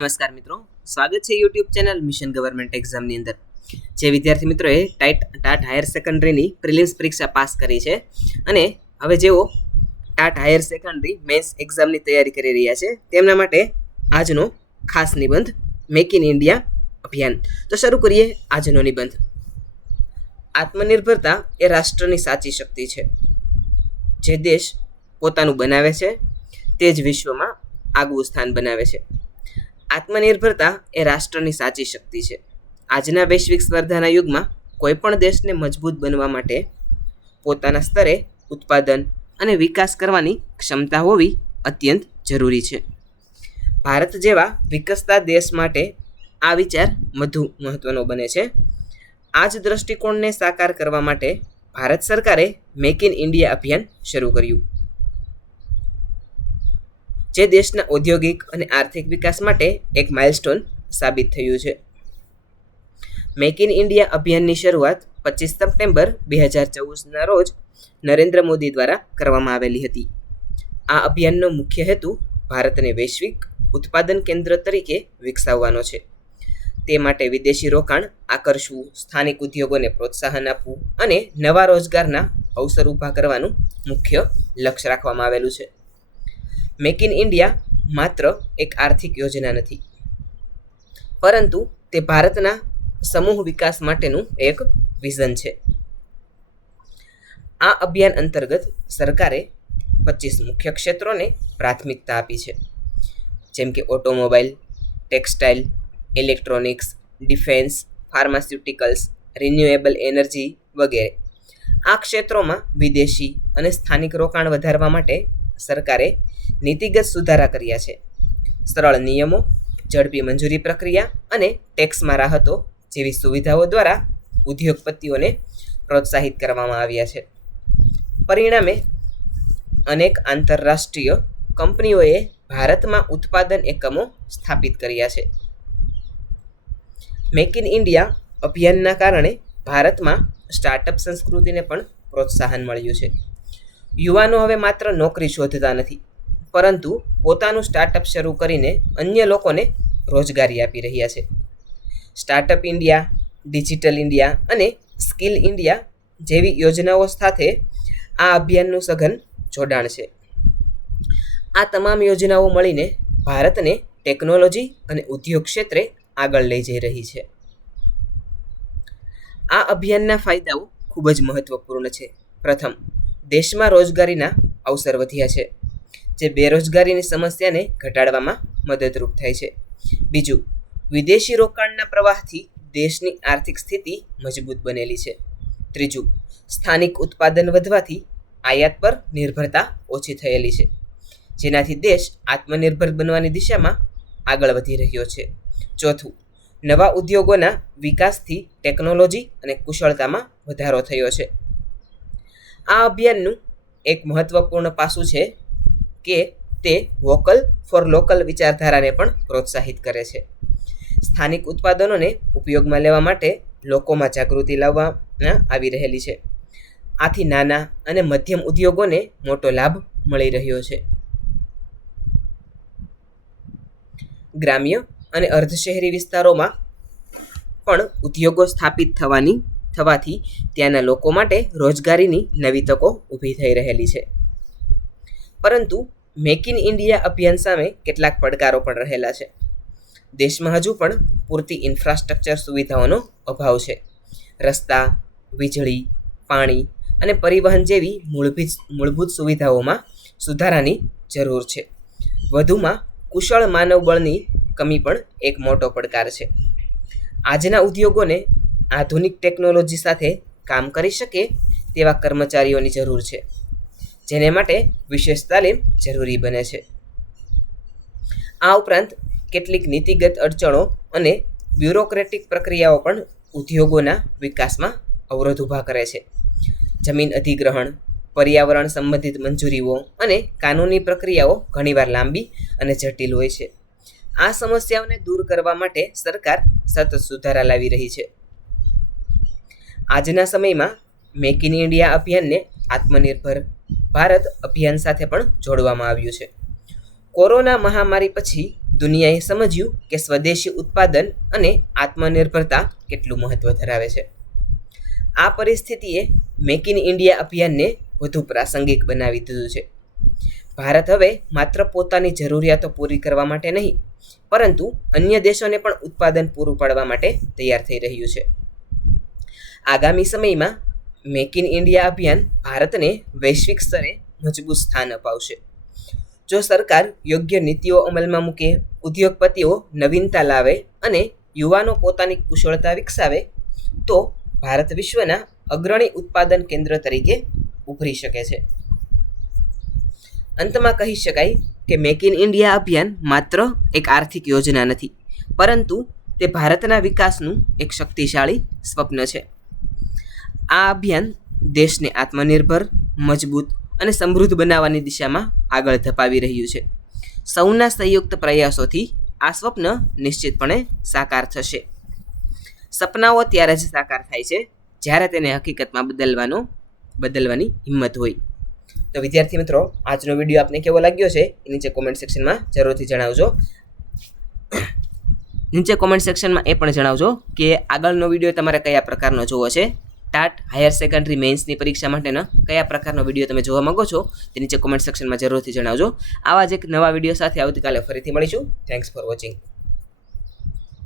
નમસ્કાર મિત્રો, સ્વાગત છે યુટ્યુબ ચેનલ મિશન ગવર્મેન્ટ એક્ઝામની અંદર. જે વિદ્યાર્થી મિત્રોએ ટાટ હાયર સેકન્ડરીની પ્રિલિમ્સ પરીક્ષા પાસ કરી છે અને હવે જેઓ ટાટ હાયર સેકન્ડરી મેન્સ એક્ઝામની તૈયારી કરી રહ્યા છે તેમના માટે આજનો ખાસ નિબંધ મેક ઇન ઇન્ડિયા અભિયાન. તો શરૂ કરીએ આજનો નિબંધ. આત્મનિર્ભરતા એ રાષ્ટ્રની સાચી શક્તિ છે. જે દેશ પોતાનું બનાવે છે તે જ વિશ્વમાં આગવું સ્થાન બનાવે છે. આત્મનિર્ભરતા એ રાષ્ટ્રની સાચી શક્તિ છે. આજના વૈશ્વિક સ્પર્ધાના યુગમાં કોઈપણ દેશને મજબૂત બનવા માટે પોતાના સ્તરે ઉત્પાદન અને વિકાસ કરવાની ક્ષમતા હોવી અત્યંત જરૂરી છે. ભારત જેવા વિકસતા દેશ માટે આ વિચાર વધુ મહત્વનો બને છે. આ જ દ્રષ્ટિકોણને સાકાર કરવા માટે ભારત સરકારે મેક ઇન ઇન્ડિયા અભિયાન શરૂ કર્યું, જે દેશના ઔદ્યોગિક અને આર્થિક વિકાસ માટે એક માઇલસ્ટોન સાબિત થયું છે. મેક ઇન ઇન્ડિયા અભિયાનની શરૂઆત 25 સપ્ટેમ્બર 2014ના રોજ નરેન્દ્ર મોદી દ્વારા કરવામાં આવેલી હતી. આ અભિયાનનો મુખ્ય હેતુ ભારતને વૈશ્વિક ઉત્પાદન કેન્દ્ર તરીકે વિકસાવવાનો છે. તે માટે વિદેશી રોકાણ આકર્ષવું, સ્થાનિક ઉદ્યોગોને પ્રોત્સાહન આપવું અને નવા રોજગારના અવસર ઊભા કરવાનું મુખ્ય લક્ષ્ય રાખવામાં આવેલું છે. મેક ઇન ઇન્ડિયા માત્ર એક આર્થિક યોજના નથી, પરંતુ તે ભારતના સમૂહ વિકાસ માટેનું એક વિઝન છે. આ અભિયાન અંતર્ગત સરકારે 25 મુખ્ય ક્ષેત્રોને પ્રાથમિકતા આપી છે, જેમ કે automobile, textile, electronics, defence, pharmaceuticals, renewable energy વગેરે. આ ક્ષેત્રોમાં વિદેશી અને સ્થાનિક રોકાણ વધારવા માટે સરકારે નીતિગત સુધારા કર્યા છે. સરળ નિયમો, ઝડપી મંજૂરી પ્રક્રિયા અને ટેક્સમાં રાહતો જેવી સુવિધાઓ દ્વારા ઉદ્યોગપતિઓને પ્રોત્સાહિત કરવામાં આવ્યા છે. પરિણામે અનેક આંતરરાષ્ટ્રીય કંપનીઓએ ભારતમાં ઉત્પાદન એકમો સ્થાપિત કર્યા છે. મેક ઇન ઇન્ડિયા અભિયાનના કારણે ભારતમાં સ્ટાર્ટઅપ સંસ્કૃતિને પણ પ્રોત્સાહન મળ્યું છે. યુવાનો હવે માત્ર નોકરી શોધતા નથી, પરંતુ પોતાનું સ્ટાર્ટઅપ શરૂ કરીને અન્ય લોકોને રોજગારી આપી રહ્યા છે. સ્ટાર્ટઅપ ઇન્ડિયા, ડિજિટલ ઇન્ડિયા અને સ્કિલ ઇન્ડિયા જેવી યોજનાઓ સાથે આ અભિયાનનું સઘન જોડાણ છે. આ તમામ યોજનાઓ મળીને ભારતને ટેકનોલોજી અને ઉદ્યોગ ક્ષેત્રે આગળ લઈ જઈ રહી છે. આ અભિયાનના ફાયદાઓ ખૂબ જ મહત્વપૂર્ણ છે. પ્રથમ, દેશમાં રોજગારીના અવસર વધ્યા છે, જે બેરોજગારીની સમસ્યાને ઘટાડવામાં મદદરૂપ થાય છે. બીજું, વિદેશી રોકાણના પ્રવાહથી દેશની આર્થિક સ્થિતિ મજબૂત બનેલી છે. ત્રીજું, સ્થાનિક ઉત્પાદન વધવાથી આયાત પર નિર્ભરતા ઓછી થયેલી છે, જેનાથી દેશ આત્મનિર્ભર બનવાની દિશામાં આગળ વધી રહ્યો છે. ચોથું, નવા ઉદ્યોગોના વિકાસથી ટેકનોલોજી અને કુશળતામાં વધારો થયો છે. આ અભિયાનનું એક મહત્વપૂર્ણ પાસું છે કે તે વોકલ ફોર લોકલ વિચારધારાને પણ પ્રોત્સાહિત કરે છે. સ્થાનિક ઉત્પાદનોને ઉપયોગમાં લેવા માટે લોકોમાં જાગૃતિ લાવવામાં આવી રહેલી છે. આથી નાના અને મધ્યમ ઉદ્યોગોને મોટો લાભ મળી રહ્યો છે. ગ્રામ્ય અને અર્ધશહેરી વિસ્તારોમાં પણ ઉદ્યોગો સ્થાપિત થવાથી ત્યાંના લોકો માટે રોજગારીની નવી તકો ઊભી થઈ રહેલી છે. પરંતુ મેક ઇન ઇન્ડિયા અભિયાન સામે કેટલાક પડકારો પણ રહેલા છે. દેશમાં હજુ પણ પૂરતી ઇન્ફ્રાસ્ટ્રક્ચર સુવિધાઓનો અભાવ છે. રસ્તા, વીજળી, પાણી અને પરિવહન જેવી મૂળભૂત સુવિધાઓમાં સુધારાની જરૂર છે. વધુમાં કુશળ માનવબળની કમી પણ એક મોટો પડકાર છે. આજના ઉદ્યોગોને આધુનિક ટેકનોલોજી સાથે કામ કરી શકે તેવા કર્મચારીઓની જરૂર છે, જેને માટે વિશેષ તાલીમ જરૂરી બને છે. આ ઉપરાંત કેટલીક નીતિગત અડચણો અને બ્યુરોક્રેટિક પ્રક્રિયાઓ પણ ઉદ્યોગોના વિકાસમાં અવરોધ ઊભા કરે છે. જમીન અધિગ્રહણ, પર્યાવરણ સંબંધિત મંજૂરીઓ અને કાનૂની પ્રક્રિયાઓ ઘણીવાર લાંબી અને જટિલ હોય છે. આ સમસ્યાઓને દૂર કરવા માટે સરકાર સતત સુધારા લાવી રહી છે. આજના સમયમાં મેક ઇન ઇન્ડિયા અભિયાનને આત્મનિર્ભર ભારત અભિયાન સાથે પણ જોડવામાં આવ્યું છે. કોરોના મહામારી પછી દુનિયાએ સમજ્યું કે સ્વદેશી ઉત્પાદન અને આત્મનિર્ભરતા કેટલું મહત્વ ધરાવે છે. આ પરિસ્થિતિએ મેક ઇન ઇન્ડિયા અભિયાનને વધુ પ્રાસંગિક બનાવી દીધું છે. ભારત હવે માત્ર પોતાની જરૂરિયાતો પૂરી કરવા માટે નહીં, પરંતુ અન્ય દેશોને પણ ઉત્પાદન પૂરું પાડવા માટે તૈયાર થઈ રહ્યું છે. આગામી સમયમાં મેક ઇન ઇન્ડિયા અભિયાન ભારતને વૈશ્વિક સ્તરે મજબૂત સ્થાન અપાવશે. જો સરકાર યોગ્ય નીતિઓ અમલમાં મૂકે, ઉદ્યોગપતિઓ નવીનતા લાવે અને યુવાનો પોતાની કુશળતા વિકસાવે, તો ભારત વિશ્વના અગ્રણી ઉત્પાદન કેન્દ્ર તરીકે ઉભરી શકે છે. અંતમાં કહી શકાય કે મેક ઇન ઇન્ડિયા અભિયાન માત્ર એક આર્થિક યોજના નથી, પરંતુ તે ભારતના વિકાસનું એક શક્તિશાળી સ્વપ્ન છે. આ અભિયાન દેશને આત્મનિર્ભર, મજબૂત અને સમૃદ્ધ બનાવવાની દિશામાં આગળ ધપાવી રહ્યું છે. સૌના સંયુક્ત પ્રયાસોથી આ સ્વપ્ન નિશ્ચિતપણે સાકાર થશે. સપનાઓ ત્યારે જ સાકાર થાય છે જ્યારે તેને હકીકતમાં બદલવાની હિંમત હોય. તો વિદ્યાર્થી મિત્રો, આજનો વિડીયો આપને કેવો લાગ્યો છે એ નીચે કોમેન્ટ સેક્શનમાં જરૂરથી જણાવજો. નીચે કોમેન્ટ સેક્શનમાં એ પણ જણાવજો કે આગળનો વિડીયો તમારે કયા પ્રકારનો જોવો છે. ટાટ હાયર સેકન્ડરી મેઇન્સની પરીક્ષા માટેનો કયા પ્રકારનો વિડીયો તમે જોવા માંગો છો તે નીચે કોમેન્ટ સેક્શનમાં જરૂરથી જણાવજો. આવા જ એક નવા વિડીયો સાથે આવતીકાલે ફરીથી મળીશું. Thanks for watching.